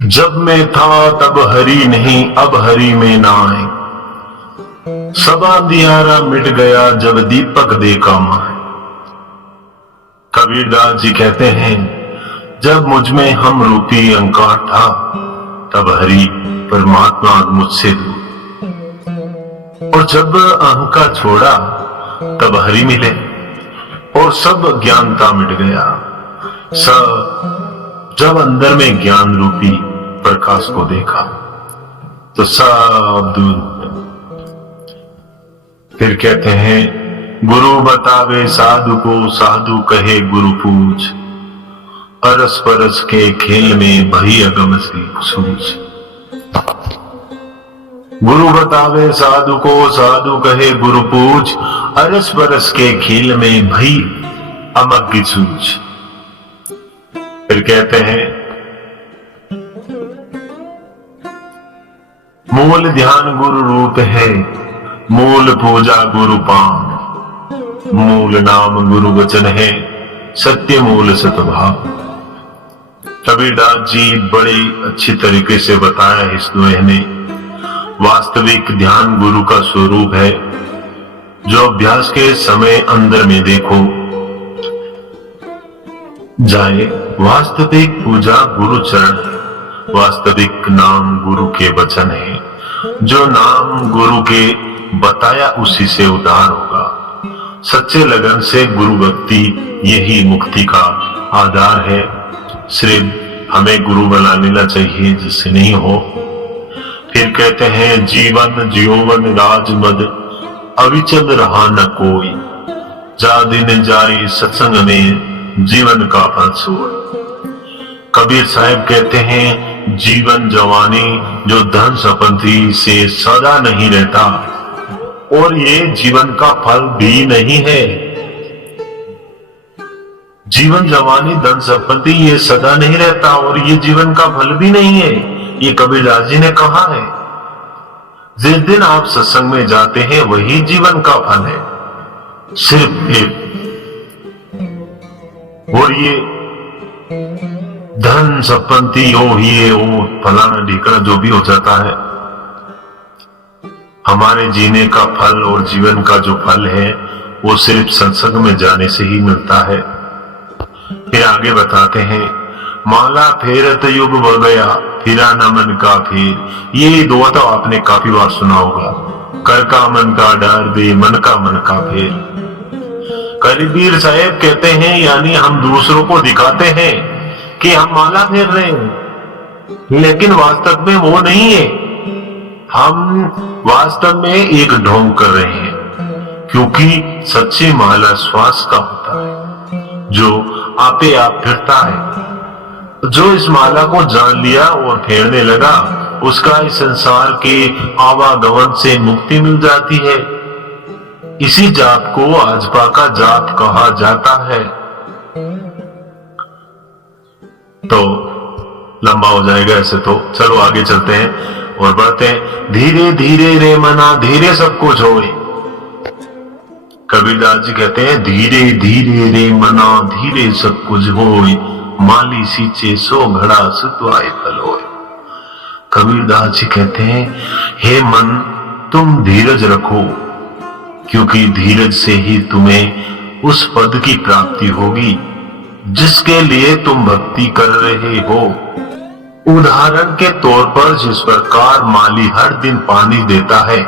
जब मैं था तब हरि नहीं, अब हरि में नाए। सब अंधियारा मिट गया जब दीपक देखा माए। कबीरदास जी कहते हैं, जब मुझ में हम रूपी अहंकार था, तब हरि परमात्मा मुझसे दूर। और जब अहंकार छोड़ा, तब हरि मिले और सब ज्ञानता मिट गया। सब जब अंदर में ज्ञान रूपी प्रकाश को देखा, तो सब दूर। फिर कहते हैं, गुरु बतावे साधु को, साधु कहे गुरु पूज। अरस परस के खेल में भई अगम सूझ। गुरु बतावे साधु को, साधु कहे गुरु पूज। अरस परस के खेल में भई अमग्गी सूझ। फिर कहते हैं, मूल ध्यान गुरु रूप है, मूल पूजा गुरु पान। मूल नाम गुरु वचन है, सत्य मूल सतभाव। कबीरदास जी बड़ी अच्छी तरीके से बताया है इस दोहे ने। वास्तविक ध्यान गुरु का स्वरूप है, जो अभ्यास के समय अंदर में देखो जाए। वास्तविक पूजा गुरु चरण है, वास्तविक नाम गुरु के वचन है। जो नाम गुरु के बताया उसी से उद्धार होगा। सच्चे लगन से गुरु भक्ति यही मुक्ति का आधार है। सिर्फ हमें गुरु बना लेना चाहिए, जिससे नहीं हो। फिर कहते हैं, जीवन ज्योवन राजमद, अविचल रहा न कोई। जा दिन जारी सत्संग में, जीवन का फल सोई। कबीर साहब कहते हैं, जीवन जवानी जो धन संपत्ति से सदा नहीं रहता, और ये जीवन का फल भी नहीं है। जीवन जवानी धन संपत्ति ये सदा नहीं रहता, और ये जीवन का फल भी नहीं है। ये कबीरदास जी ने कहा है। जिस दिन आप सत्संग में जाते हैं, वही जीवन का फल है, सिर्फ एक। और ये धन संपत्ति हो, ये वो फलाना ढीकना जो भी हो जाता है, हमारे जीने का फल और जीवन का जो फल है, वो सिर्फ सत्संग में जाने से ही मिलता है। फिर आगे बताते हैं, माला फेरत युग ब गया, फिरा न मन का फिर। ये दुआ तो आपने काफी बार सुना होगा। कर का मन का डर दे, मन का फिर। कबीर साहब कहते हैं, यानी हम दूसरों को दिखाते हैं कि हम माला फेर रहे हैं, लेकिन वास्तव में वो नहीं है। हम वास्तव में एक ढोंग कर रहे हैं, क्योंकि सच्ची माला श्वास का होता है, जो आपे आप फिरता है। जो इस माला को जान लिया और फेरने लगा, उसका इस संसार के आवागमन से मुक्ति मिल जाती है। इसी जाप को आजपा का जाप कहा जाता है। तो लंबा हो जाएगा ऐसे, तो चलो आगे चलते हैं और बढ़ते हैं। धीरे धीरे रे मना, धीरे सब कुछ होए। कबीरदास जी कहते हैं, धीरे धीरे रे मना, धीरे सब कुछ होए। माली सींचे सो घड़ा, सुतवाए फल होए। कबीरदास जी कहते हैं, हे मन, तुम धीरज रखो, क्योंकि धीरज से ही तुम्हें उस पद की प्राप्ति होगी जिसके लिए तुम भक्ति कर रहे हो। उदाहरण के तौर पर, जिस प्रकार माली हर दिन पानी देता है,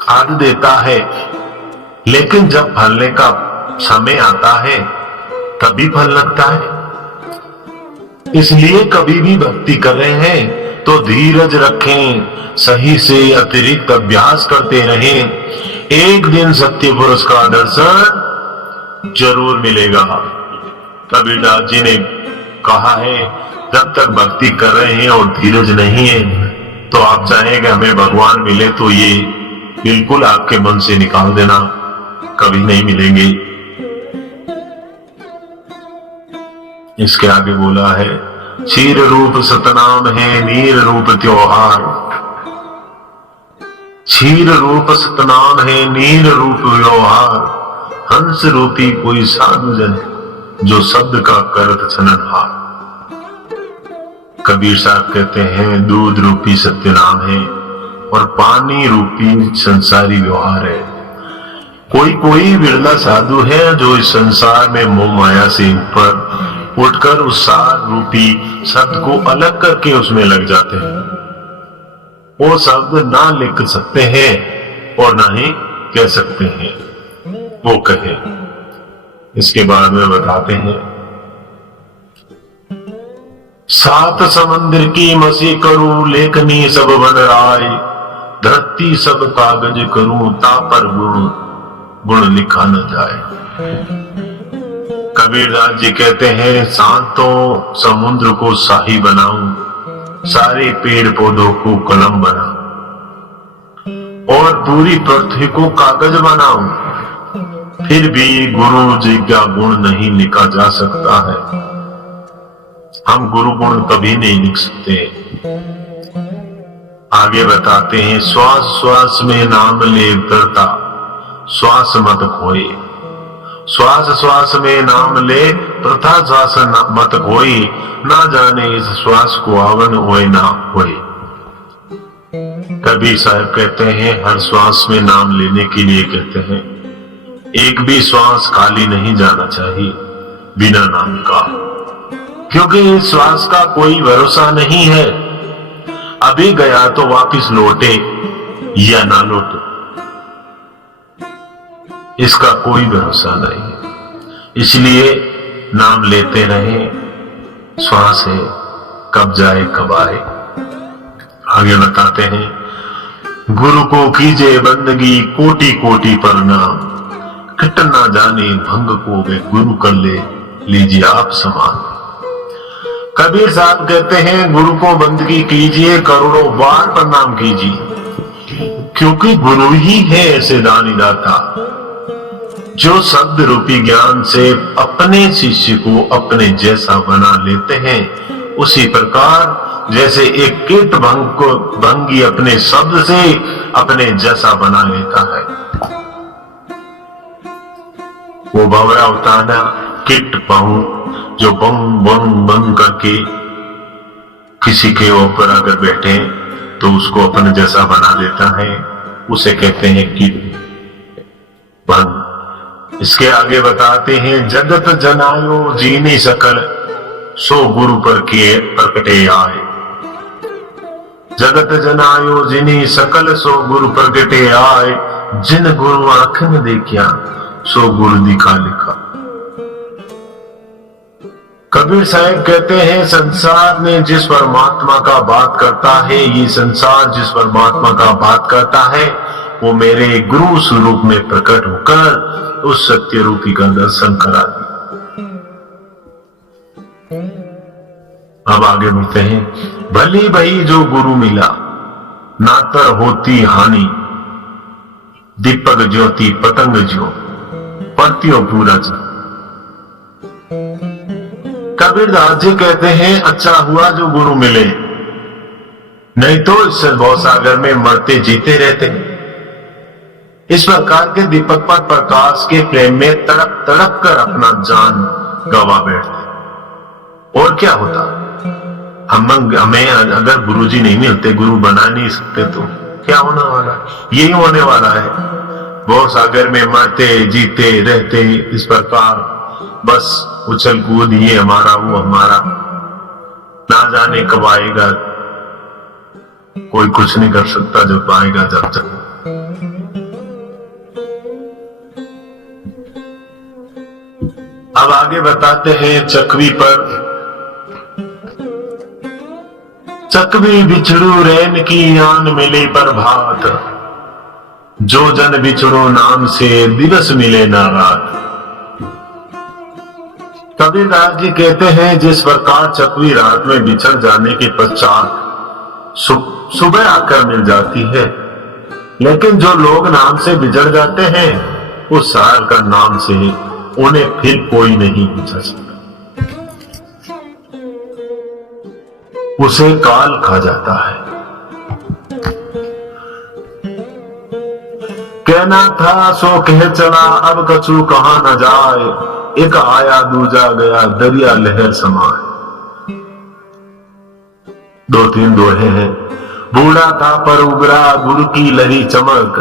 खाद देता है, लेकिन जब फलने का समय आता है तभी फल लगता है। इसलिए कभी भी भक्ति कर रहे हैं तो धीरज रखें, सही से अतिरिक्त अभ्यास करते रहें। एक दिन सत्य पुरुष का दर्शन जरूर मिलेगा। कबीरदास जी ने कहा है, जब तक भक्ति कर रहे हैं और धीरज नहीं है, तो आप चाहेंगे हमें भगवान मिले, तो ये बिल्कुल आपके मन से निकाल देना, कभी नहीं मिलेंगे। इसके आगे बोला है, क्षीर रूप सतनाम है, नीर रूप त्योहार। क्षीर रूप सतनाम है, नीर रूप व्यवहार। हंस रूपी कोई साधु जन, जो शब्द का करत छननहार। कबीर साहब कहते हैं दूध रूपी सत्य नाम है और पानी रूपी संसारी व्यवहार है। कोई कोई बिरला साधु है जो इस संसार में मोह माया से ऊपर उठकर उस सार रूपी शब्द को अलग करके उसमें लग जाते हैं। वो शब्द ना लिख सकते हैं और ना ही कह सकते हैं, वो कहे। इसके बाद में बताते हैं, सात समंदर की मसी करूं लेखनी सब बन राय, धरती सब कागज करूं ता पर गुण लिखा न जाए। कबीरदास जी कहते हैं, शांतों समुद्र को शाही बनाऊं, सारे पेड़ पौधों को कलम बनाऊं और पूरी पृथ्वी को कागज बनाऊं, फिर भी गुरु जी का गुण नहीं लिखा जा सकता है। हम गुरु गुण कभी नहीं लिख सकते। आगे बताते हैं, श्वास श्वास में नाम ले उतरता, श्वास मत खोए। श्वास श्वास में नाम ले प्रथा श्वास मत खोई, ना जाने इस श्वास को आवन होए ना होए। कबीर साहब कहते हैं, हर श्वास में नाम लेने के लिए कहते हैं, एक भी श्वास खाली नहीं जाना चाहिए बिना नाम का, क्योंकि इस श्वास का कोई भरोसा नहीं है। अभी गया तो वापिस लौटे या ना लौटे, इसका कोई भरोसा नहीं है। इसलिए नाम लेते रहे, श्वास है कब जाए कब आए। आगे बताते हैं, गुरु को कीजिए बंदगी कोटि कोटि प्रणाम, किट ना जाने भंग को वे गुरु कर लीजिए आप समान। कबीर साहब कहते हैं, गुरु को बंदगी कीजिए, करोड़ों बार प्रणाम कीजिए, क्योंकि गुरु ही है ऐसे दानी दाता जो शब्द रूपी ज्ञान से अपने शिष्य को अपने जैसा बना लेते हैं। उसी प्रकार जैसे एक कीट भंगी अपने शब्द से अपने जैसा बना लेता है, वो बावरा होता है ना कीट पाऊं, जो बंग बंग बंग करके किसी के ऊपर अगर बैठे तो उसको अपने जैसा बना देता है, उसे कहते हैं कीट भंग। इसके आगे बताते हैं, जगत जनायो जीनी सकल, सो गुरु पर किए प्रकटे आए। जगत जनायो जिनी सकल, सो गुरु प्रकटे आए, जिन गुरु आंख में देखिया सो गुरु दिखा लिखा। कबीर साहब कहते हैं, संसार में जिस परमात्मा का बात करता है, ये संसार जिस परमात्मा का बात करता है, वो मेरे गुरु स्वरूप में प्रकट होकर उस सत्य रूपी का दर्शन करा दी। अब आगे बढ़ते हैं, भली भई जो गुरु मिला, नातर होती हानि, दीपक ज्योति पतंग ज्यो, पत्तियों पूरा जा। कबीरदास जी कहते हैं, अच्छा हुआ जो गुरु मिले, नहीं तो इस भवसागर में मरते जीते रहते। इस प्रकार के दीपक पर प्रकाश के प्रेम में तड़प तड़प कर अपना जान गवा बैठते। और क्या होता, हमें अगर गुरुजी नहीं मिलते, गुरु बना नहीं सकते, तो क्या होने वाला, यही होने वाला है। भवसागर में मरते जीते रहते इस प्रकार, बस उछल कूद, ये हमारा वो हमारा, ना जाने कब आएगा, कोई कुछ नहीं कर सकता जब आएगा जब तक। अब आगे बताते हैं, चकवी पर चकवी बिछड़ू रैन की आन मिले पर भात, जो जन बिछड़ो नाम से दिवस मिले ना रात। कबीरदास जी कहते हैं, जिस प्रकार चकवी रात में बिछड़ जाने के पश्चात सुबह आकर मिल जाती है, लेकिन जो लोग नाम से बिछड़ जाते हैं, उस सार का नाम से उन्हें फिर कोई नहीं बिछड़ सकता, उसे काल खा जाता है। कहना था सो कह चला, अब कछु कहा न जाए, एक आया दूजा गया दरिया लहर समाए। 2-3 दोहे हैं। बूढ़ा था पर उगरा गुरु की लरी चमक,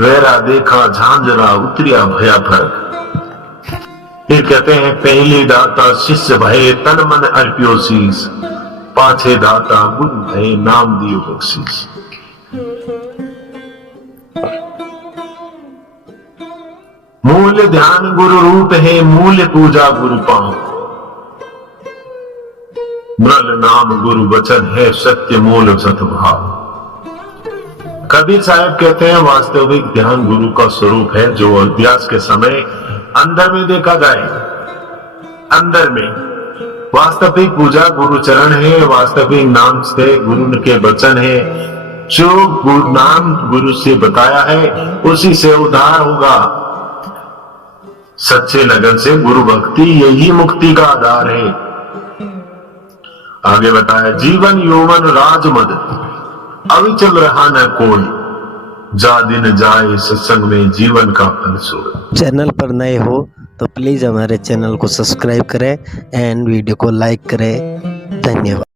वैरा देखा झांझरा उतरिया भया फर्क। फिर कहते हैं पहली दाता शिष्य भये तन मन अर्पियो शीस, पाछे दाता गुरु भये नाम दियो बख्शीस। मूल ध्यान गुरु रूप है, मूल पूजा गुरु पाओ, मृल नाम गुरु वचन है, सत्य मूल सतभाव। कबीर साहब कहते हैं वास्तविक ध्यान गुरु का स्वरूप है, जो अभ्यास के समय अंदर में देखा जाए। अंदर में वास्तविक पूजा गुरु चरण है, वास्तविक नाम से गुरु के वचन है, जो गुरु नाम गुरु से बताया है उसी से उद्धार होगा। सच्चे लगन से गुरु भक्ति यही मुक्ति का आधार है। आगे बताया जीवन यौवन राजमद, अविचल रहा न कोई, जा दिन जाए सत्संग में जीवन का फल सोए। चैनल पर नए हो तो प्लीज़ हमारे चैनल को सब्सक्राइब करें एंड वीडियो को लाइक करें। धन्यवाद।